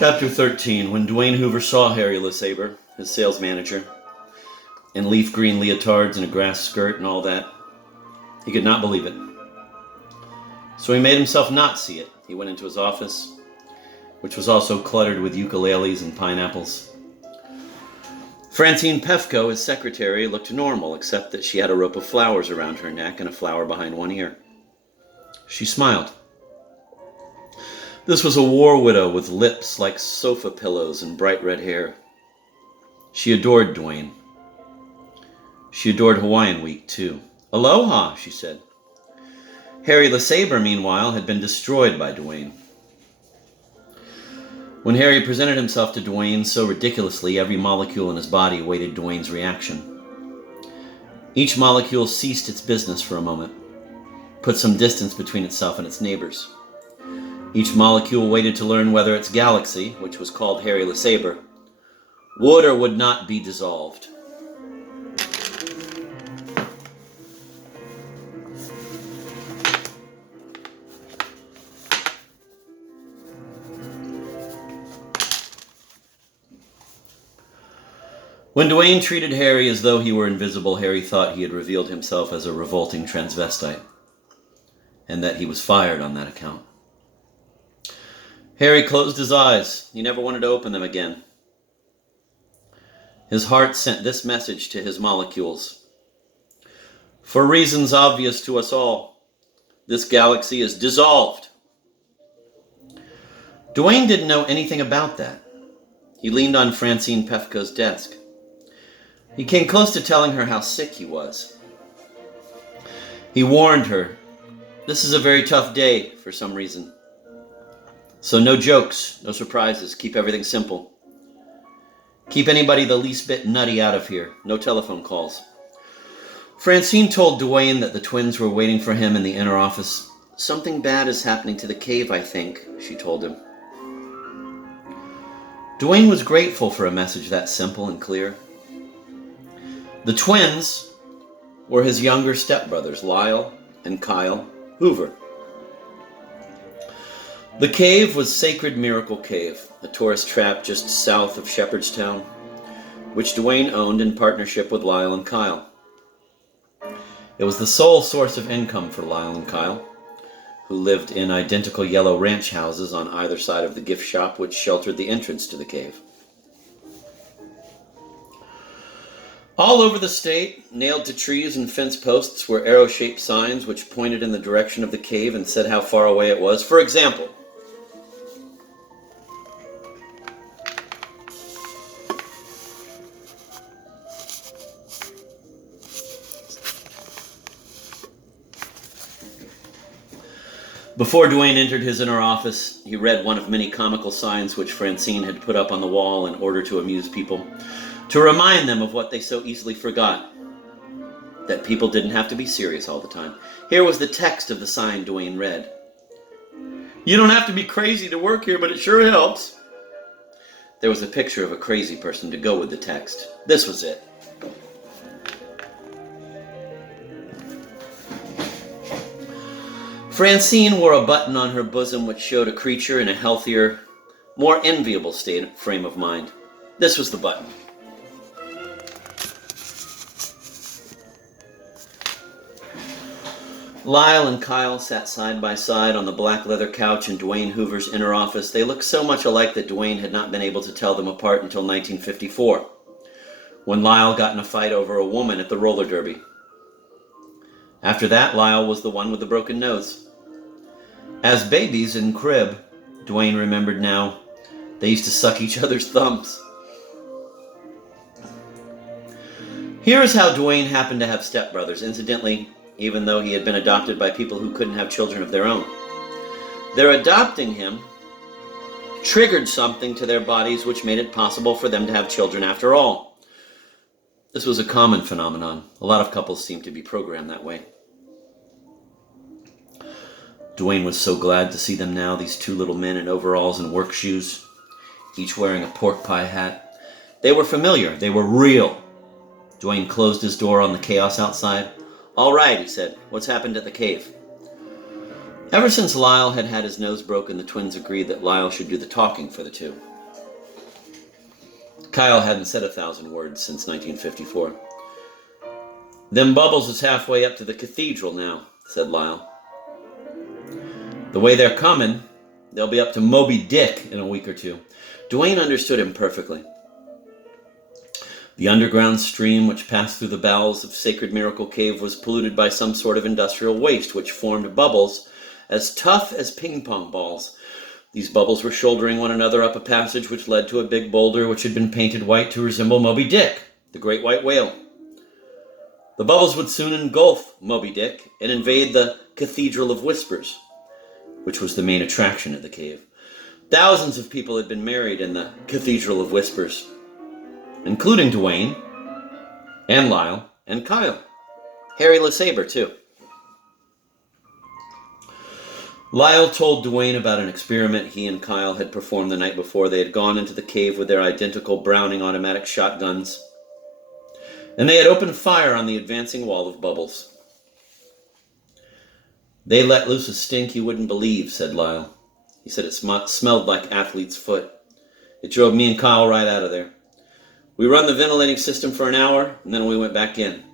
Chapter 13. When Dwayne Hoover saw Harry LeSabre, his sales manager, in leaf green leotards and a grass skirt and all that, he could not believe it. So he made himself not see it. He went into his office, which was also cluttered with ukuleles and pineapples. Francine Pefko, his secretary, looked normal, except that she had a rope of flowers around her neck and a flower behind one ear. She smiled. This was a war widow with lips like sofa pillows and bright red hair. She adored Dwayne. She adored Hawaiian Week, too. Aloha, she said. Harry LeSabre, meanwhile, had been destroyed by Dwayne. When Harry presented himself to Dwayne so ridiculously, every molecule in his body awaited Dwayne's reaction. Each molecule ceased its business for a moment, put some distance between itself and its neighbors. Each molecule waited to learn whether its galaxy, which was called Harry LeSabre, would or would not be dissolved. When Dwayne treated Harry as though he were invisible, Harry thought he had revealed himself as a revolting transvestite, and that he was fired on that account. Harry closed his eyes. He never wanted to open them again. His heart sent this message to his molecules. For reasons obvious to us all, this galaxy is dissolved. Dwayne didn't know anything about that. He leaned on Francine Pefko's desk. He came close to telling her how sick he was. He warned her, this is a very tough day for some reason. So no jokes, no surprises, keep everything simple. Keep anybody the least bit nutty out of here, no telephone calls. Francine told Dwayne that the twins were waiting for him in the inner office. Something bad is happening to the cave, I think, she told him. Dwayne was grateful for a message that simple and clear. The twins were his younger stepbrothers, Lyle and Kyle Hoover. The cave was Sacred Miracle Cave, a tourist trap just south of Shepherdstown, which Dwayne owned in partnership with Lyle and Kyle. It was the sole source of income for Lyle and Kyle, who lived in identical yellow ranch houses on either side of the gift shop which sheltered the entrance to the cave. All over the state, nailed to trees and fence posts, were arrow-shaped signs which pointed in the direction of the cave and said how far away it was. For example, before Dwayne entered his inner office, he read one of many comical signs which Francine had put up on the wall in order to amuse people, to remind them of what they so easily forgot, that people didn't have to be serious all the time. Here was the text of the sign Dwayne read. You don't have to be crazy to work here, but it sure helps. There was a picture of a crazy person to go with the text. This was it. Francine wore a button on her bosom which showed a creature in a healthier, more enviable frame of mind. This was the button. Lyle and Kyle sat side by side on the black leather couch in Dwayne Hoover's inner office. They looked so much alike that Dwayne had not been able to tell them apart until 1954, when Lyle got in a fight over a woman at the roller derby. After that, Lyle was the one with the broken nose. As babies in crib, Dwayne remembered now, they used to suck each other's thumbs. Here is how Dwayne happened to have stepbrothers. Incidentally, even though he had been adopted by people who couldn't have children of their own. Their adopting him triggered something to their bodies which made it possible for them to have children after all. This was a common phenomenon. A lot of couples seemed to be programmed that way. Dwayne was so glad to see them now, these two little men in overalls and work shoes, each wearing a pork pie hat. They were familiar. They were real. Dwayne closed his door on the chaos outside. All right, he said. What's happened at the cave? Ever since Lyle had had his nose broken, the twins agreed that Lyle should do the talking for the two. Kyle hadn't said 1,000 words since 1954. "Them bubbles is halfway up to the cathedral now," said Lyle. "The way they're coming, they'll be up to Moby Dick in a week or two." Dwayne understood him perfectly. The underground stream which passed through the bowels of Sacred Miracle Cave was polluted by some sort of industrial waste which formed bubbles as tough as ping-pong balls. These bubbles were shouldering one another up a passage which led to a big boulder which had been painted white to resemble Moby Dick, the great white whale. The bubbles would soon engulf Moby Dick and invade the Cathedral of Whispers, which was the main attraction at the cave. Thousands of people had been married in the Cathedral of Whispers, including Dwayne, and Lyle, and Kyle. Harry LeSabre, too. Lyle told Dwayne about an experiment he and Kyle had performed the night before. They had gone into the cave with their identical Browning automatic shotguns, and they had opened fire on the advancing wall of bubbles. "They let loose a stink you wouldn't believe," said Lyle. He said it smelled like athlete's foot. "It drove me and Kyle right out of there. We run the ventilating system for an hour, and then we went back in.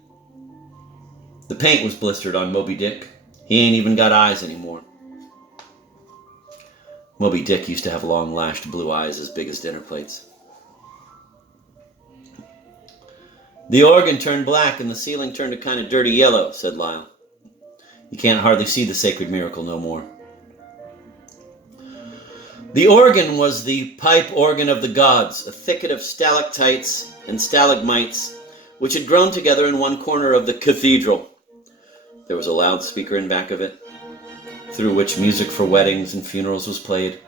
The paint was blistered on Moby Dick. He ain't even got eyes anymore." Moby Dick used to have long lashed blue eyes as big as dinner plates. "The organ turned black and the ceiling turned a kind of dirty yellow," said Lyle. "You can't hardly see the Sacred Miracle no more." The organ was the pipe organ of the gods, a thicket of stalactites and stalagmites which had grown together in one corner of the cathedral. There was a loudspeaker in back of it, through which music for weddings and funerals was played.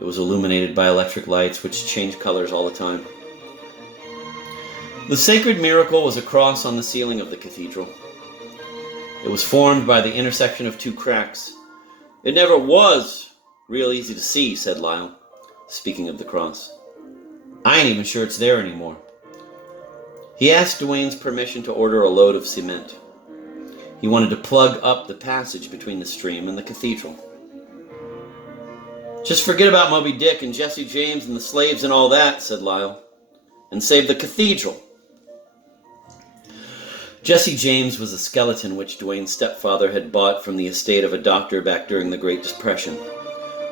It was illuminated by electric lights which changed colors all the time. The Sacred Miracle was a cross on the ceiling of the cathedral. It was formed by the intersection of two cracks. "It never was real easy to see," said Lyle, speaking of the cross. "I ain't even sure it's there anymore." He asked Dwayne's permission to order a load of cement. He wanted to plug up the passage between the stream and the cathedral. "Just forget about Moby Dick and Jesse James and the slaves and all that," said Lyle, "and save the cathedral." Jesse James was a skeleton which Dwayne's stepfather had bought from the estate of a doctor back during the Great Depression.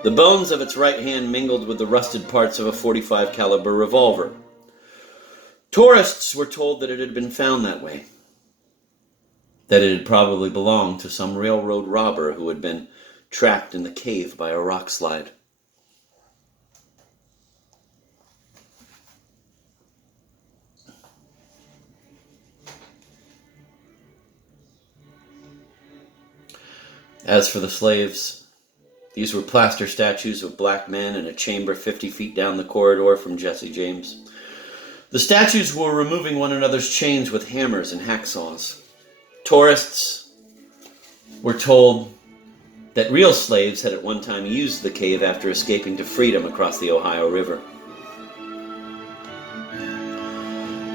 The bones of its right hand mingled with the rusted parts of a .45 caliber revolver. Tourists were told that it had been found that way, that it had probably belonged to some railroad robber who had been trapped in the cave by a rock slide. As for the slaves, these were plaster statues of black men in a chamber 50 feet down the corridor from Jesse James. The statues were removing one another's chains with hammers and hacksaws. Tourists were told that real slaves had at one time used the cave after escaping to freedom across the Ohio River.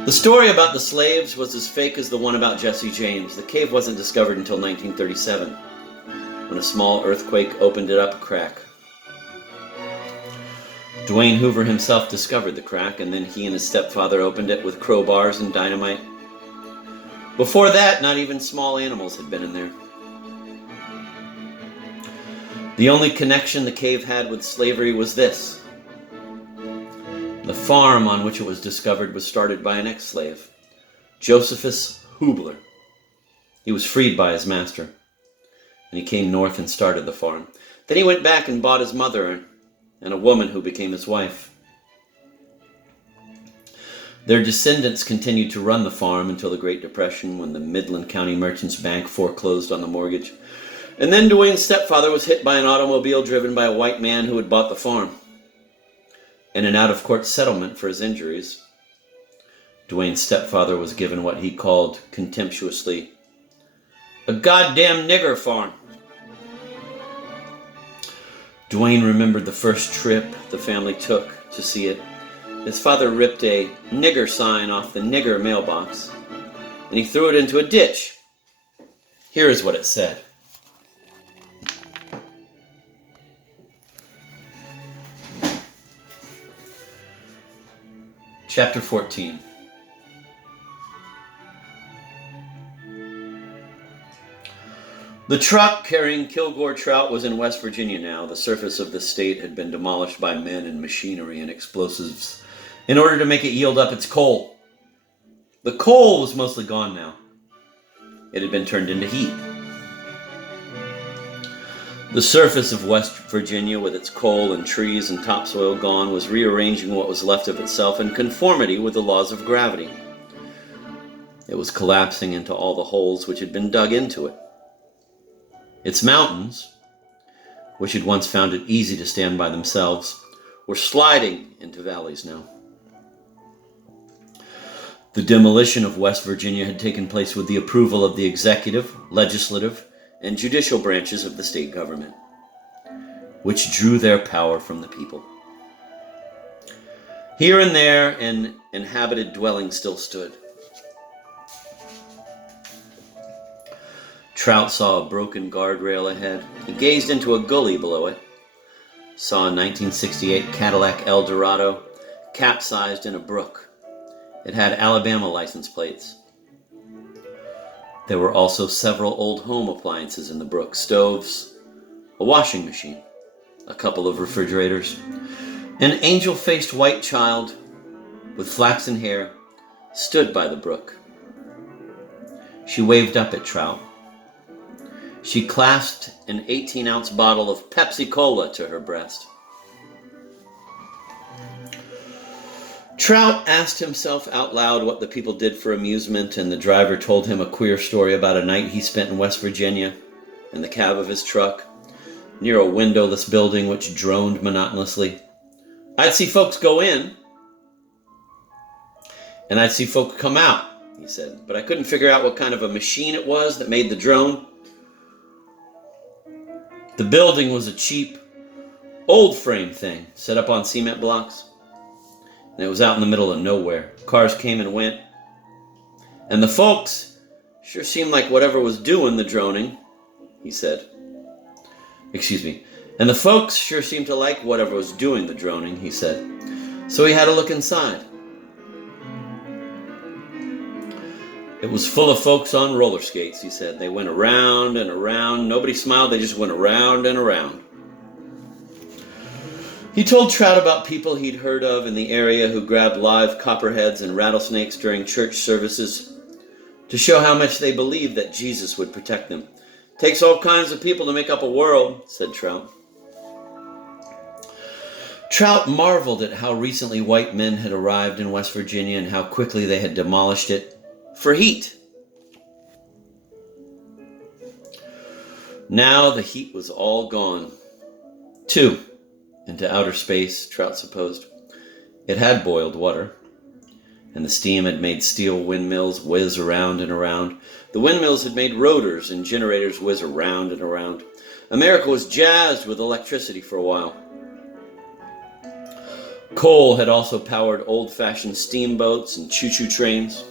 The story about the slaves was as fake as the one about Jesse James. The cave wasn't discovered until 1937, when a small earthquake opened it up a crack. Dwayne Hoover himself discovered the crack, and then he and his stepfather opened it with crowbars and dynamite. Before that, not even small animals had been in there. The only connection the cave had with slavery was this. The farm on which it was discovered was started by an ex-slave, Josephus Hubler. He was freed by his master, and he came north and started the farm. Then he went back and bought his mother and a woman who became his wife. Their descendants continued to run the farm until the Great Depression, when the Midland County Merchants Bank foreclosed on the mortgage. And then Dwayne's stepfather was hit by an automobile driven by a white man who had bought the farm. In an out-of-court settlement for his injuries, Dwayne's stepfather was given what he called contemptuously a goddamn nigger farm. Dwayne remembered the first trip the family took to see it. His father ripped a nigger sign off the nigger mailbox, and he threw it into a ditch. Here is what it said. Chapter 14. The truck carrying Kilgore Trout was in West Virginia now. The surface of the state had been demolished by men and machinery and explosives in order to make it yield up its coal. The coal was mostly gone now. It had been turned into heat. The surface of West Virginia, with its coal and trees and topsoil gone, was rearranging what was left of itself in conformity with the laws of gravity. It was collapsing into all the holes which had been dug into it. Its mountains, which had once found it easy to stand by themselves, were sliding into valleys now. The demolition of West Virginia had taken place with the approval of the executive, legislative, and judicial branches of the state government, which drew their power from the people. Here and there, an inhabited dwelling still stood. Trout saw a broken guardrail ahead. He gazed into a gully below it, saw a 1968 Cadillac Eldorado capsized in a brook. It had Alabama license plates. There were also several old home appliances in the brook: stoves, a washing machine, a couple of refrigerators. An angel-faced white child with flaxen hair stood by the brook. She waved up at Trout. She clasped an 18-ounce bottle of Pepsi Cola to her breast. Trout asked himself out loud what the people did for amusement, and the driver told him a queer story about a night he spent in West Virginia in the cab of his truck, near a windowless building which droned monotonously. I'd see folks go in, and I'd see folks come out, he said, but I couldn't figure out what kind of a machine it was that made the drone. The building was a cheap, old frame thing set up on cement blocks. And it was out in the middle of nowhere. Cars came and went. And the folks sure seemed like whatever was doing the droning, he said. Excuse me. And the folks sure seemed to like whatever was doing the droning, he said. So he had a look inside. It was full of folks on roller skates, he said. They went around and around. Nobody smiled. They just went around and around. He told Trout about people he'd heard of in the area who grabbed live copperheads and rattlesnakes during church services to show how much they believed that Jesus would protect them. Takes all kinds of people to make up a world, said Trout. Trout marveled at how recently white men had arrived in West Virginia and how quickly they had demolished it for heat. Now the heat was all gone. Too. Into outer space, Trout supposed. It had boiled water, and the steam had made steel windmills whiz around and around. The windmills had made rotors and generators whiz around and around. America was jazzed with electricity for a while. Coal had also powered old-fashioned steamboats and choo-choo trains.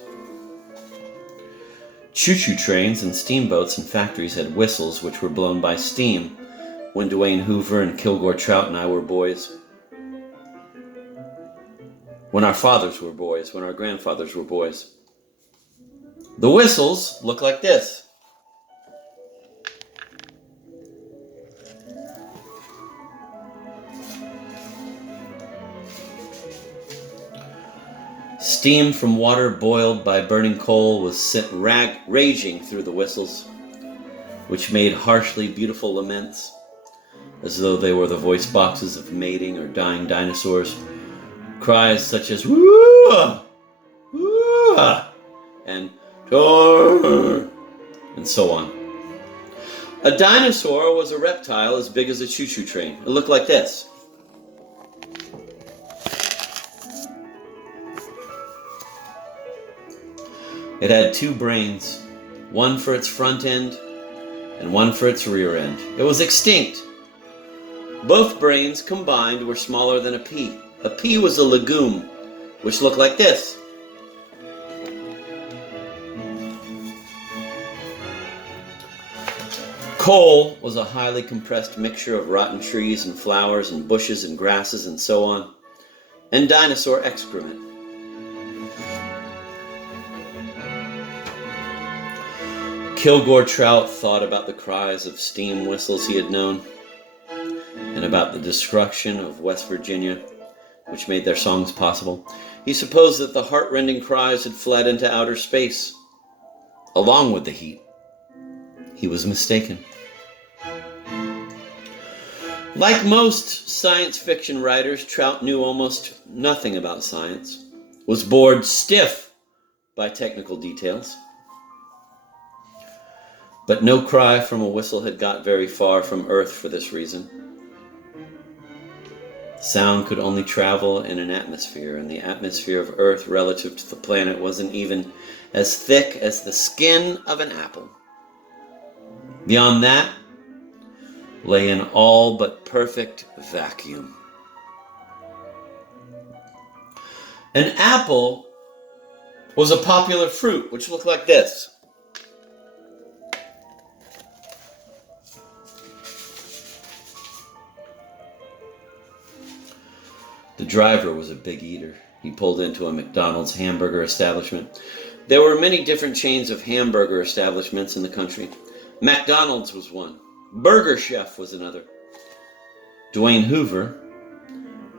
Choo-choo trains and steamboats and factories had whistles which were blown by steam when Dwayne Hoover and Kilgore Trout and I were boys. When our fathers were boys, when our grandfathers were boys. The whistles look like this. Steam from water boiled by burning coal was sent raging through the whistles, which made harshly beautiful laments, as though they were the voice boxes of mating or dying dinosaurs. Cries such as woo, woo, and tor, and so on. A dinosaur was a reptile as big as a choo-choo train. It looked like this. It had two brains, one for its front end and one for its rear end. It was extinct. Both brains combined were smaller than a pea. A pea was a legume, which looked like this. Coal was a highly compressed mixture of rotten trees and flowers and bushes and grasses and so on, and dinosaur excrement. Kilgore Trout thought about the cries of steam whistles he had known, and about the destruction of West Virginia, which made their songs possible. He supposed that the heart-rending cries had fled into outer space, along with the heat. He was mistaken. Like most science fiction writers, Trout knew almost nothing about science, was bored stiff by technical details. But no cry from a whistle had got very far from Earth for this reason. Sound could only travel in an atmosphere, and the atmosphere of Earth relative to the planet wasn't even as thick as the skin of an apple. Beyond that lay an all but perfect vacuum. An apple was a popular fruit which looked like this. The driver was a big eater. He pulled into a McDonald's hamburger establishment. There were many different chains of hamburger establishments in the country. McDonald's was one. Burger Chef was another. Dwayne Hoover,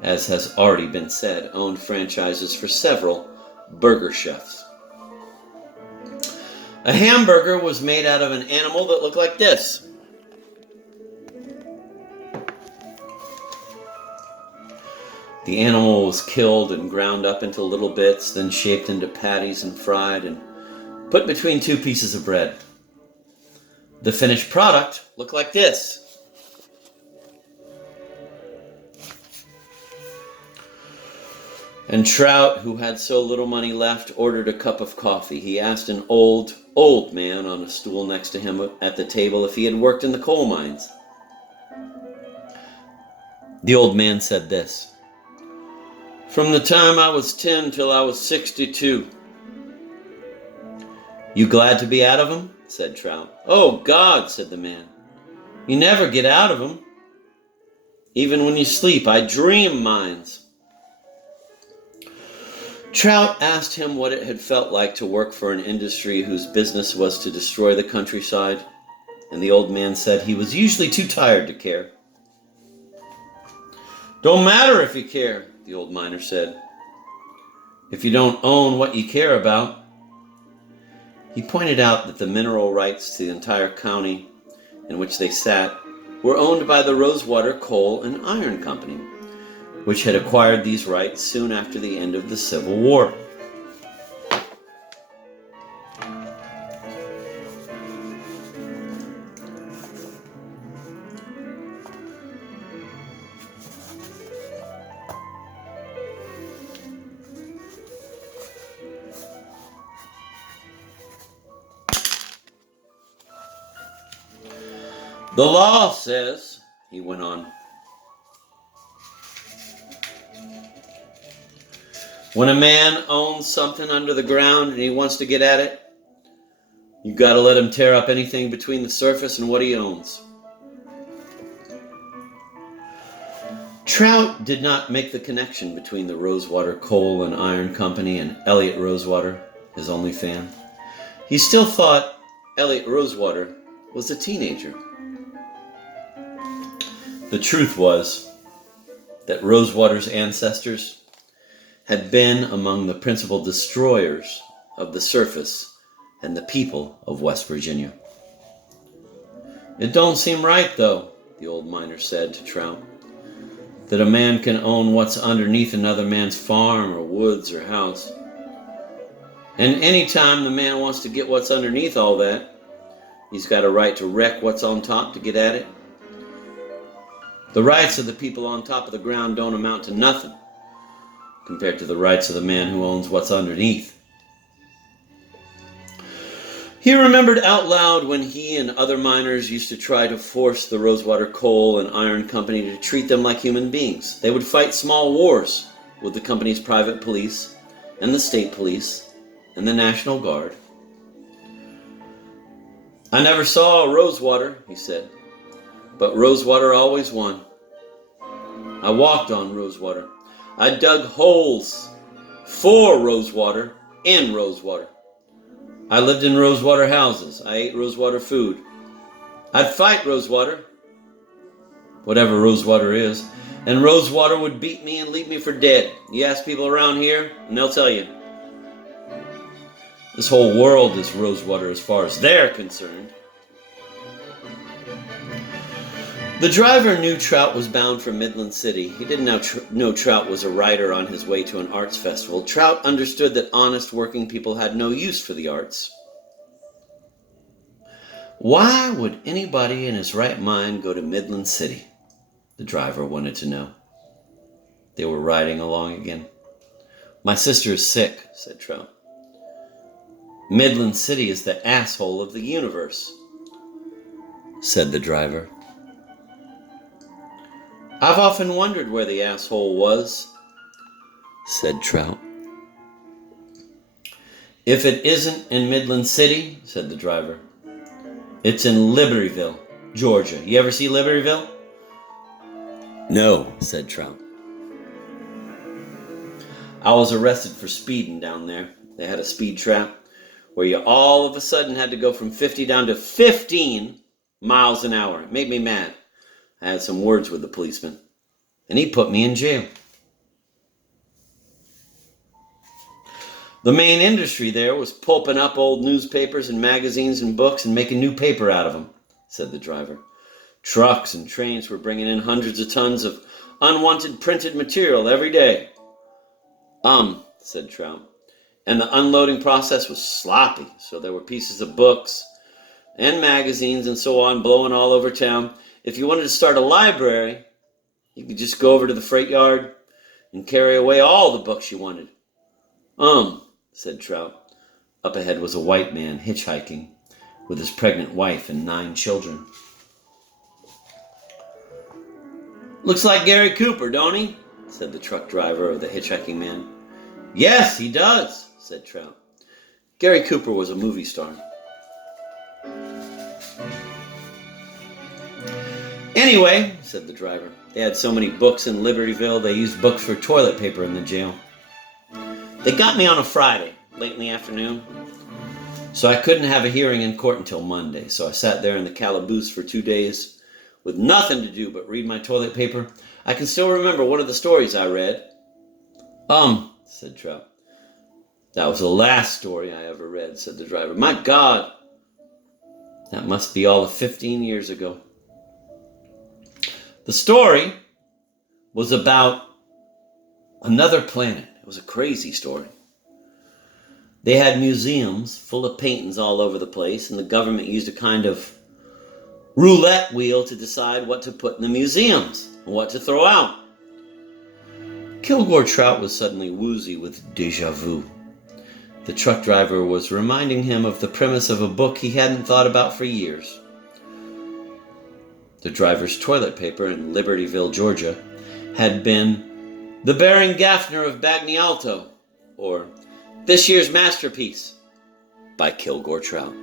as has already been said, owned franchises for several burger chefs. A hamburger was made out of an animal that looked like this. The animal was killed and ground up into little bits, then shaped into patties and fried and put between two pieces of bread. The finished product looked like this. And Trout, who had so little money left, ordered a cup of coffee. He asked an old man on a stool next to him at the table if he had worked in the coal mines. The old man said this: "From the time I was 10 till I was 62. "You glad to be out of them?" said Trout. "Oh, God," said the man. "You never get out of them. Even when you sleep, I dream mines." Trout asked him what it had felt like to work for an industry whose business was to destroy the countryside, and the old man said he was usually too tired to care. "Don't matter if you care," the old miner said, "if you don't own what you care about." He pointed out that the mineral rights to the entire county in which they sat were owned by the Rosewater Coal and Iron Company, which had acquired these rights soon after the end of the Civil War. "The law says," he went on, "when a man owns something under the ground and he wants to get at it, you've got to let him tear up anything between the surface and what he owns." Trout did not make the connection between the Rosewater Coal and Iron Company and Elliot Rosewater, his only fan. He still thought Elliot Rosewater was a teenager. The truth was that Rosewater's ancestors had been among the principal destroyers of the surface and the people of West Virginia. "It don't seem right, though," the old miner said to Trout, "that a man can own what's underneath another man's farm or woods or house. And any time the man wants to get what's underneath all that, he's got a right to wreck what's on top to get at it. The rights of the people on top of the ground don't amount to nothing compared to the rights of the man who owns what's underneath." He remembered out loud when he and other miners used to try to force the Rosewater Coal and Iron Company to treat them like human beings. They would fight small wars with the company's private police and the state police and the National Guard. "I never saw Rosewater," he said, "but Rosewater always won. I walked on Rosewater. I dug holes for Rosewater in Rosewater. I lived in Rosewater houses. I ate Rosewater food. I'd fight Rosewater, whatever Rosewater is, and Rosewater would beat me and leave me for dead. You ask people around here, and they'll tell you. This whole world is Rosewater as far as they're concerned. The driver knew Trout was bound for Midland City. He didn't know Trout was a writer on his way to an arts festival. Trout understood that honest working people had no use for the arts. Why would anybody in his right mind go to Midland City? The driver wanted to know. They were riding along again. My sister is sick, said Trout. Midland City is the asshole of the universe, said the driver. I've often wondered where the asshole was, said Trout. If it isn't in Midland City, said the driver, it's in Libertyville, Georgia. You ever see Libertyville? No, said Trout. I was arrested for speeding down there. They had a speed trap where you all of a sudden had to go from 50 down to 15 miles an hour. It made me mad. I had some words with the policeman, and he put me in jail. The main industry there was pulping up old newspapers and magazines and books and making new paper out of them, said the driver. Trucks and trains were bringing in hundreds of tons of unwanted printed material every day. Said Trout. And the unloading process was sloppy, so there were pieces of books and magazines and so on blowing all over town. If you wanted to start a library, you could just go over to the freight yard and carry away all the books you wanted. Said Trout. Up ahead was a white man hitchhiking with his pregnant wife and 9 children. Looks like Gary Cooper, don't he? Said the truck driver of the hitchhiking man. Yes, he does, said Trout. Gary Cooper was a movie star. Anyway, said the driver, they had so many books in Libertyville, they used books for toilet paper in the jail. They got me on a Friday, late in the afternoon, so I couldn't have a hearing in court until Monday. So I sat there in the calaboose for 2 days with nothing to do but read my toilet paper. I can still remember one of the stories I read. Said Trout. That was the last story I ever read, said the driver. My God, that must be all of 15 years ago. The story was about another planet. It was a crazy story. They had museums full of paintings all over the place, and the government used a kind of roulette wheel to decide what to put in the museums and what to throw out. Kilgore Trout was suddenly woozy with déjà vu. The truck driver was reminding him of the premise of a book he hadn't thought about for years. The driver's toilet paper in Libertyville, Georgia, had been The Baron Gaffner of Bagney Alto, or This Year's Masterpiece by Kilgore Trout.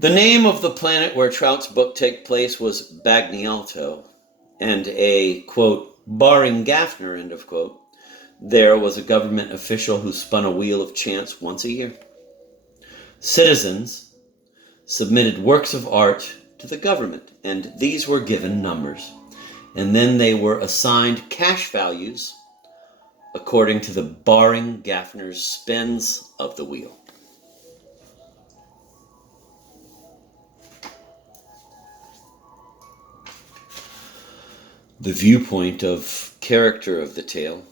The name of the planet where Trout's book took place was Bagney Alto, and a, quote, barring Gaffner, end of quote, there was a government official who spun a wheel of chance once a year. Citizens submitted works of art to the government, and these were given numbers, and then they were assigned cash values according to the barring Gaffner's spins of the wheel. The viewpoint of character of the tale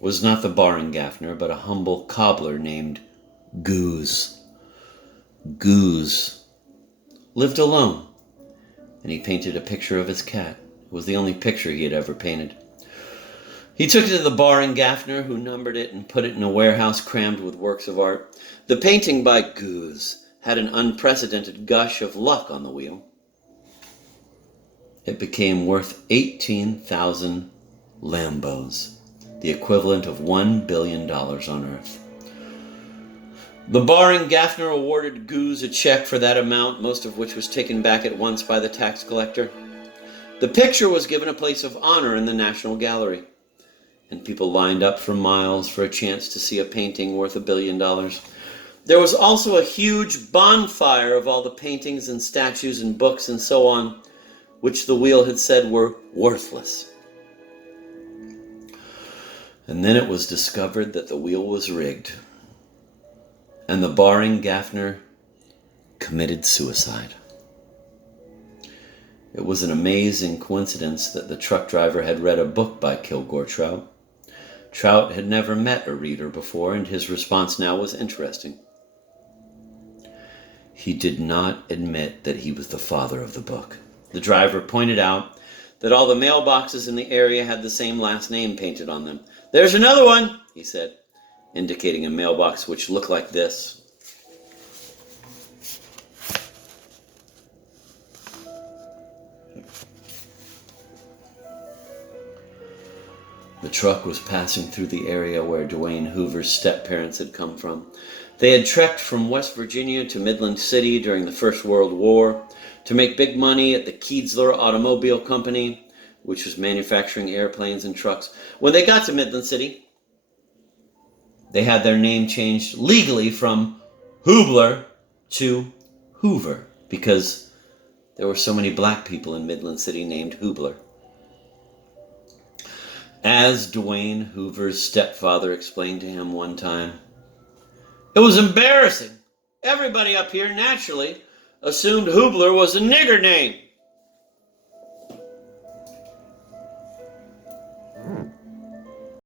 was not the barring Gaffner, but a humble cobbler named Goose. Goose lived alone, and he painted a picture of his cat. It was the only picture he had ever painted. He took it to the barring Gaffner, who numbered it and put it in a warehouse crammed with works of art. The painting by Goose had an unprecedented gush of luck on the wheel. It became worth 18,000 Lambos, the equivalent of $1 billion on Earth. The barring Gaffner awarded Goose a check for that amount, most of which was taken back at once by the tax collector. The picture was given a place of honor in the National Gallery. and people lined up for miles for a chance to see a painting worth $1 billion. There was also a huge bonfire of all the paintings and statues and books and so on, which the wheel had said were worthless. And then it was discovered that the wheel was rigged, and the Baring Gaffner committed suicide. It was an amazing coincidence that the truck driver had read a book by Kilgore Trout. Trout had never met a reader before, and his response now was interesting. He did not admit that he was the father of the book. The driver pointed out that all the mailboxes in the area had the same last name painted on them. "There's another one," he said, indicating a mailbox which looked like this. The truck was passing through the area where Dwayne Hoover's step-parents had come from. They had trekked from West Virginia to Midland City during the First World War to make big money at the Keedsler Automobile Company, which was manufacturing airplanes and trucks. When they got to Midland City, they had their name changed legally from Hubler to Hoover because there were so many black people in Midland City named Hubler. As Dwayne Hoover's stepfather explained to him one time, "It was embarrassing. Everybody up here naturally assumed Hubler was a nigger name.